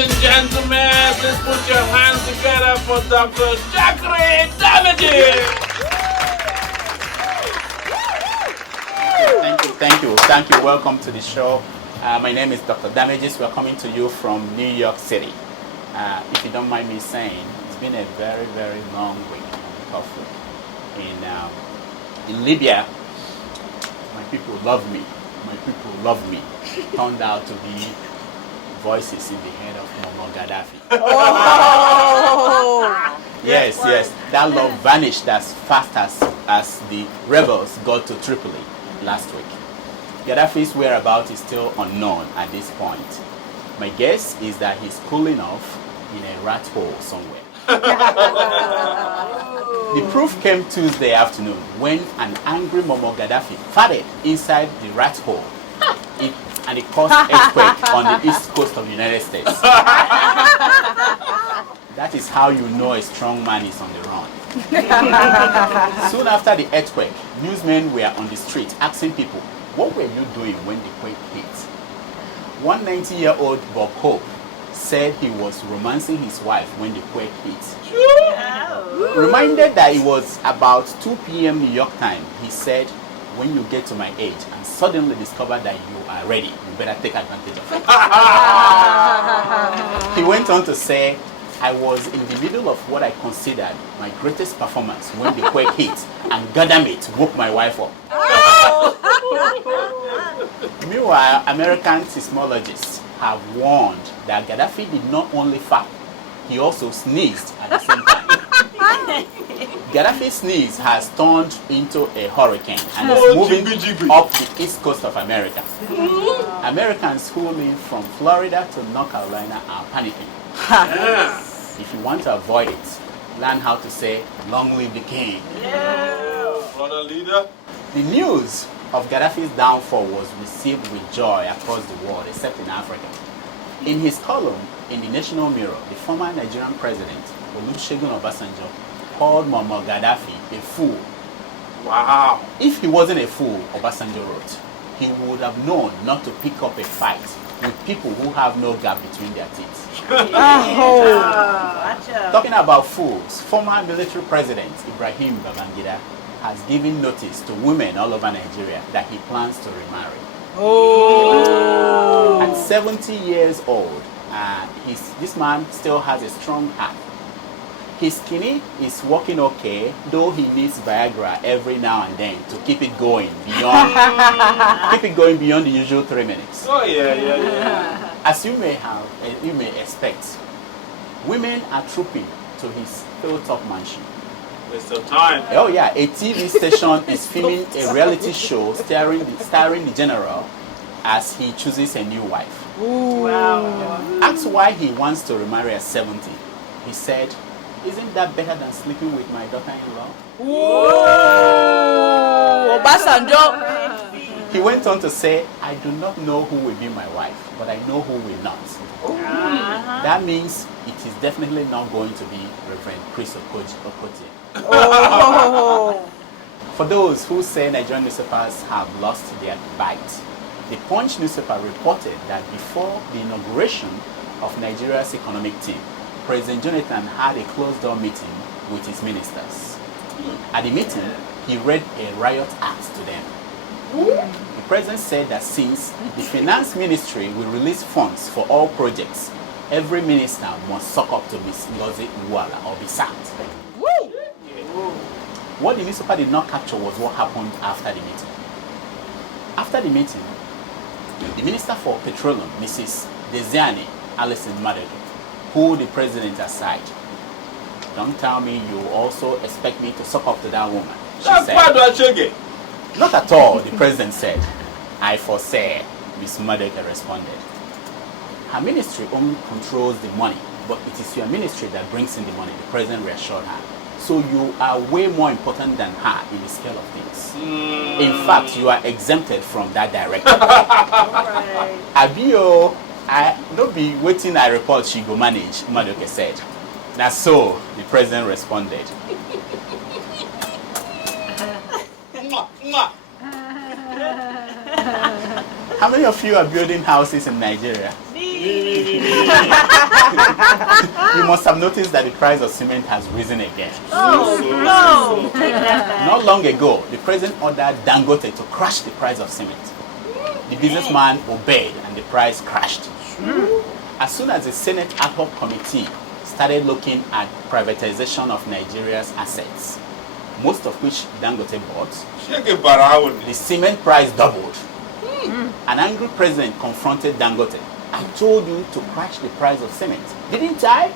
and gentlemen, please put your hands together for Dr. Jackery Damages. Thank you. Welcome to the show. My name is Dr. Damages. We are coming to you from New York City. If you don't mind me saying, it's been a very, very long week, tough week. In Libya, my people love me. Turned out to be voices in the head of Muammar Gaddafi. Oh! Yes. That love vanished as fast as the rebels got to Tripoli last week. Gaddafi's whereabouts is still unknown at this point. My guess is that he's cooling off in a rat hole somewhere. The proof came Tuesday afternoon when an angry Muammar Gaddafi farted inside the rat hole. And it caused earthquake on the east coast of the United States. That is how you know a strong man is on the run. Soon after the earthquake, newsmen were on the street asking people, what were you doing when the quake hit? One 90-year-old Bob Hope said he was romancing his wife when the quake hit. Reminded that it was about 2 p.m. New York time, he said, when you get to my age and suddenly discover that you are ready, you better take advantage of it. He went on to say, I was in the middle of what I considered my greatest performance when the quake hit, and goddamn it, woke my wife up. Meanwhile, American seismologists have warned that Gaddafi did not only fart, he also sneezed at the same time. Gaddafi's sneeze has turned into a hurricane and is moving up the east coast of America. Americans who live from Florida to North Carolina are panicking. If you want to avoid it, learn how to say, long live the king. Brother leader. The news of Gaddafi's downfall was received with joy across the world, except in Africa. In his column in the National Mirror, the former Nigerian president, Olusegun Obasanjo, called Muammar Gaddafi a fool. Wow. If he wasn't a fool, Obasanjo wrote, he would have known not to pick up a fight with people who have no gap between their teeth. Talking about fools, former military president Ibrahim Babangida has given notice to women all over Nigeria that he plans to remarry. At 70 years old, this man still has a strong heart. His kidney is working okay, though he needs Viagra every now and then to keep it going beyond the usual 3 minutes. Oh yeah. As you may expect, women are trooping to his hilltop mansion. Waste of time. Oh yeah, a TV station is filming a reality show starring the general as he chooses a new wife. Wow. Asked why he wants to remarry at 70, he said, isn't that better than sleeping with my daughter-in-law? Whoa! Obasanjo. He went on to say, I do not know who will be my wife, but I know who will not. That means it is definitely not going to be Reverend Chris Okotie. For those who say Nigerian newspapers have lost their bite, the Punch newspaper reported that before the inauguration of Nigeria's economic team, President Jonathan had a closed-door meeting with his ministers. At the meeting, he read a riot act to them. The president said that since the finance ministry will release funds for all projects, every minister must suck up to Ms. Ngozi Uwala or be sacked. What the newspaper did not capture was what happened after the meeting. After the meeting, the Minister for Petroleum, Mrs. Desiane Alison Madoke, pulled the president aside. Don't tell me you also expect me to suck up to that woman, she said. Not at all, the president said. I foresee, Ms. Madoke responded. Her ministry only controls the money, but it is your ministry that brings in the money, the president reassured her. So you are way more important than her in the scale of things. In fact, you are exempted from that directive. Abio, I don't be waiting I report she go manage, Madoke said. Now so, the president responded. How many of you are building houses in Nigeria? You must have noticed that the price of cement has risen again. Oh, no. Not long ago, the president ordered Dangote to crash the price of cement. The businessman obeyed and the price crashed. As soon as the Senate ad hoc committee started looking at privatization of Nigeria's assets, most of which Dangote bought, the cement price doubled. An angry president confronted Dangote. I told you to crash the price of cement, didn't I?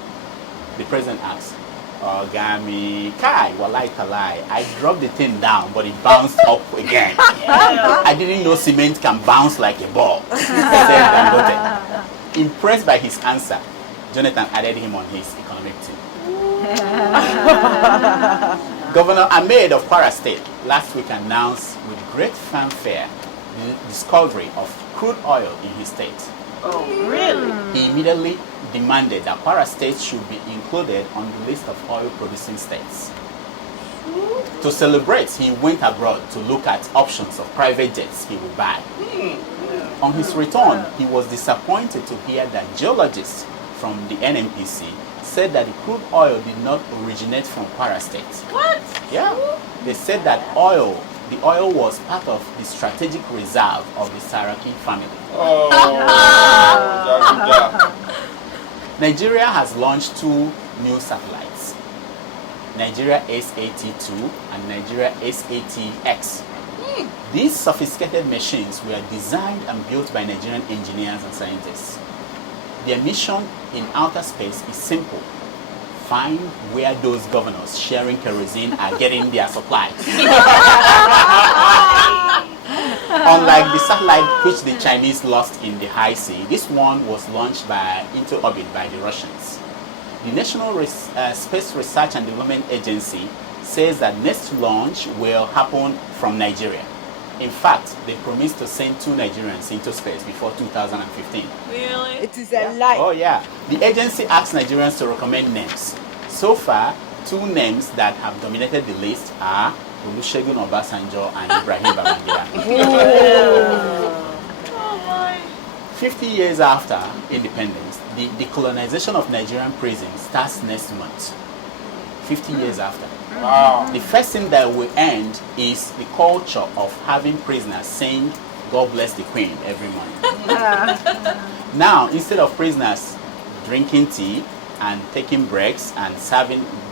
The president asked, Gami, Kai, walai talai. I dropped the thing down, but it bounced up again. I didn't know cement can bounce like a ball, said Dangote. Impressed by his answer, Jonathan added him on his economic team. Governor Ahmed of Kwara State last week announced with great fanfare the discovery of crude oil in his state. Oh, really? He immediately demanded that Kwara State should be included on the list of oil-producing states. To celebrate, he went abroad to look at options of private jets he would buy. On his return, he was disappointed to hear that geologists from the NNPC said that the crude oil did not originate from Kwara State. What? Yeah. They said that the oil was part of the strategic reserve of the Saraki family. Nigeria has launched 2 new satellites, Nigeria SAT-2 and Nigeria SAT-X. These sophisticated machines were designed and built by Nigerian engineers and scientists. Their mission in outer space is simple: find where those governors sharing kerosene are getting their supplies. Unlike the satellite which the Chinese lost in the high sea, this one was launched into orbit by the Russians. The National Space Research and Development Agency says that next launch will happen from Nigeria. In fact, they promised to send 2 Nigerians into space before 2015. Really? It is a lie. Oh yeah. The agency asked Nigerians to recommend names. So far, 2 names that have dominated the list are Olusegun Obasanjo and Ibrahim Babangida. Oh my. 50 years after independence, the decolonization of Nigerian prisons starts next month. 50 years after. Wow. The first thing that will end is the culture of having prisoners saying, "God bless the Queen," every morning. Now, instead of prisoners drinking tea and taking breaks and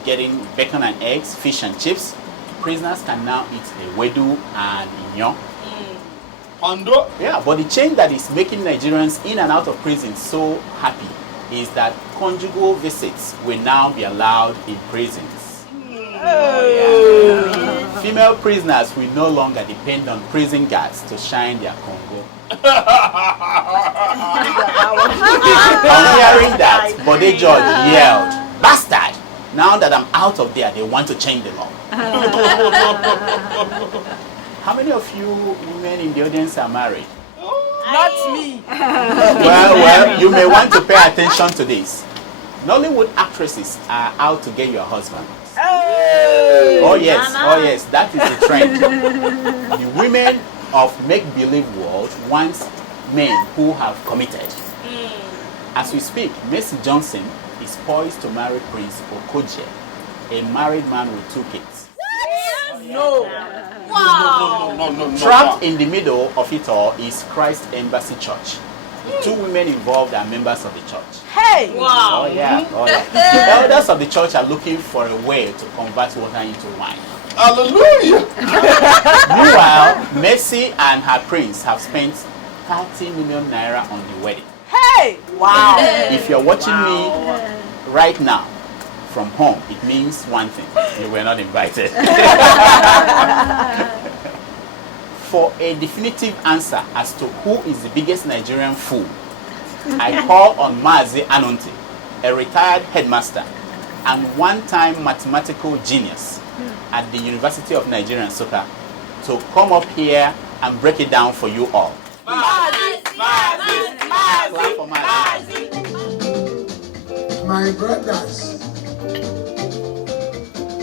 getting bacon and eggs, fish and chips, prisoners can now eat ewedu and inyo. Pando. Yeah, but the change that is making Nigerians in and out of prison so happy is that conjugal visits will now be allowed in prisons. Oh, yeah. Female prisoners will no longer depend on prison guards to shine their Congo. On hearing that, Bode George yelled, "Bastard! Now that I'm out of there, they want to change the law." How many of you women in the audience are married? Not me. Well, you may want to pay attention to this. Nollywood actresses are out to get your husband. Oh yes, that is the trend. The women of make-believe world want men who have committed. As we speak, Mercy Johnson is poised to marry Prince Okoje, a married man with 2 kids. No. No. Trapped in the middle of it all is Christ Embassy Church. The 2 women involved are members of the church. Hey! Wow. Oh yeah. The elders of the church are looking for a way to convert water into wine. Hallelujah. Meanwhile, Mercy and her prince have spent 30 million naira on the wedding. Hey! Wow. If you're watching me right now from home, it means one thing: you were not invited. For a definitive answer as to who is the biggest Nigerian fool, I call on Mazi Anonte, a retired headmaster and one-time mathematical genius at the University of Nigeria, Nsukka, to come up here and break it down for you all. Clap for Mazi. My brothers,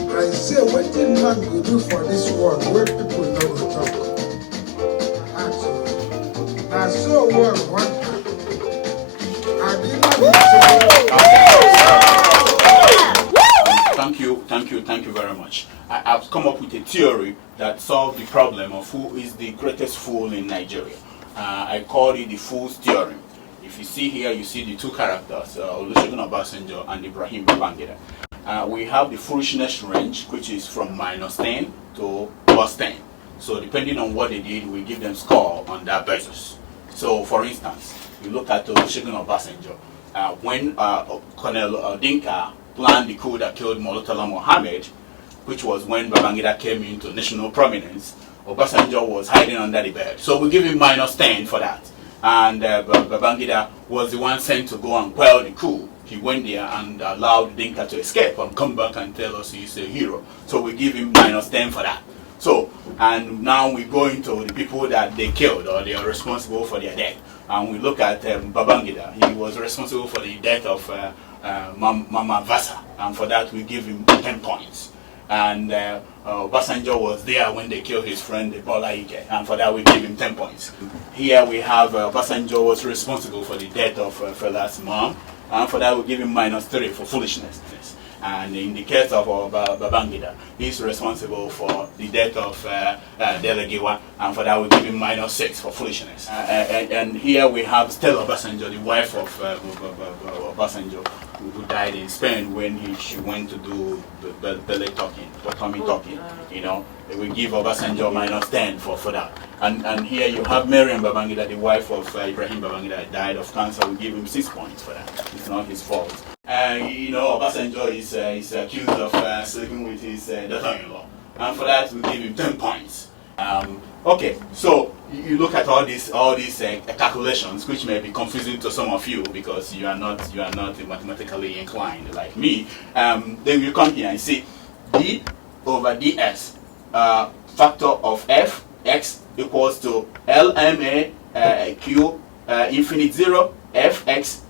I say what did man go do for this world where people know the talk. I saw world one time. I did not Thank you very much. I've come up with a theory that solves the problem of who is the greatest fool in Nigeria. I call it the fool's theorem. If you see here, you see the two characters, Olusegun Obasanjo and Ibrahim Babangida. We have the foolishness range, which is from -10 to +10. So depending on what they did, we give them score on that basis. So for instance, you look at Olusegun Obasanjo. When Colonel Dinka planned the coup that killed Murtala Mohammed, which was when Babangida came into national prominence, Obasanjo was hiding under the bed. So we give him -10 for that. And Babangida was the one sent to go and quell the coup. He went there and allowed Dinka to escape and come back and tell us he's a hero. So we give him -10 for that. So, and now we go into the people that they killed or they are responsible for their death. And we look at Babangida. He was responsible for the death of Mama Vasa. And for that we give him 10 points. And Obasanjo was there when they killed his friend Bola Ige, and for that we give him 10 points. Here we have Obasanjo was responsible for the death of Fela's mom, and for that we give him -3 for foolishness. And in the case of Babangida, he's responsible for the death of Delegiwa, and for that we give him -6 for foolishness. And here we have Stella Obasanjo, the wife of Obasanjo, who died in Spain when she went to do belly talking, for tummy talking. You know, we give Obasanjo -10 for that. And here you have Mariam Babangida, the wife of Ibrahim Babangida, died of cancer. We give him 6 points for that. It's not his fault. You know, Obasanjo is accused of sleeping with his daughter-in-law, and for that we give him 10 points. Okay, so you look at all these calculations, which may be confusing to some of you because you are not mathematically inclined like me. Then you come here and see d over ds, factor of f x equals to lma q infinite 0 fx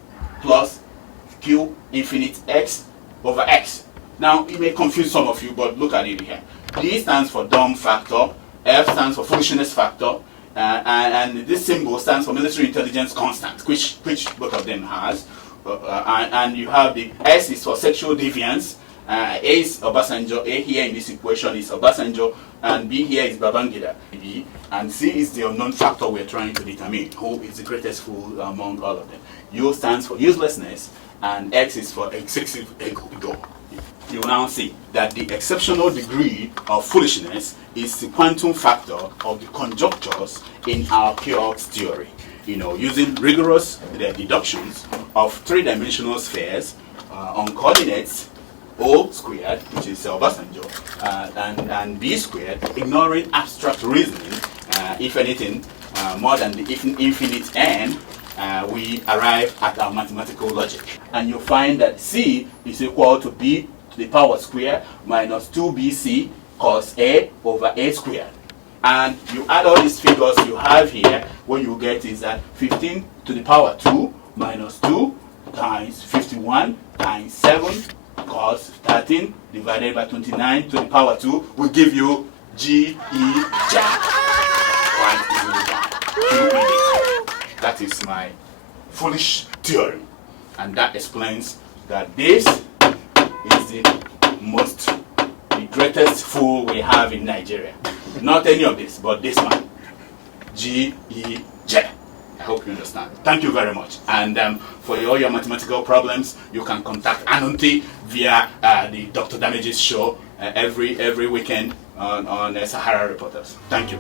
plus q infinite x over x. Now it may confuse some of you, but look at it here. D stands for dumb factor, F stands for foolishness factor, and this symbol stands for military intelligence constant, which both of them has. And you have the S is for sexual deviance. A is Obasanjo, A here in this equation is Obasanjo, and B here is Babangida. And C is the unknown factor we're trying to determine, who is the greatest fool among all of them. U stands for uselessness, and X is for excessive ego. You now see that the exceptional degree of foolishness is the quantum factor of the conjunctures in our chaos theory. You know, using rigorous deductions of three-dimensional spheres on coordinates O squared, which is Obasanjo, and B squared, ignoring abstract reasoning, if anything, more than the infinite n, we arrive at our mathematical logic. And you find that C is equal to B to the power square minus 2bc cos A over A squared. And you add all these figures you have here, what you get is that 15 to the power 2 minus 2 times 51 times 7 cos 13 divided by 29 to the power 2 will give you GE jack. That is my foolish theory. And that explains that this is the greatest fool we have in Nigeria. Not any of this, but this man. G-E-J. I hope you understand. Thank you very much. And for all your mathematical problems, you can contact Anunti via the Dr. Damages show every weekend on Sahara Reporters. Thank you.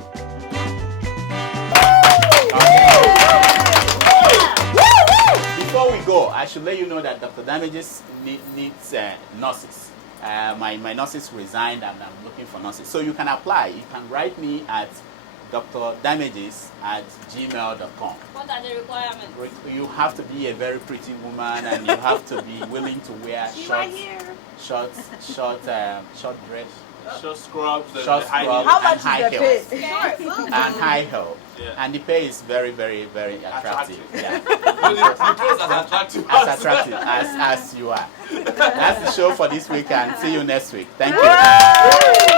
Before we go, I should let you know that Dr. Damages needs nurses. My nurses resigned and I'm looking for nurses. So you can apply. You can write me at drdamages@gmail.com. What are the requirements? You have to be a very pretty woman and you have to be willing to wear short dress. Short scrubs and Short high scrubs heels. How much and high is the heels. pay? And high heel. Yeah. And the pay is very, very, very attractive. Yeah. The clothes as attractive As attractive as you are. That's the show for this week and see you next week. Thank you.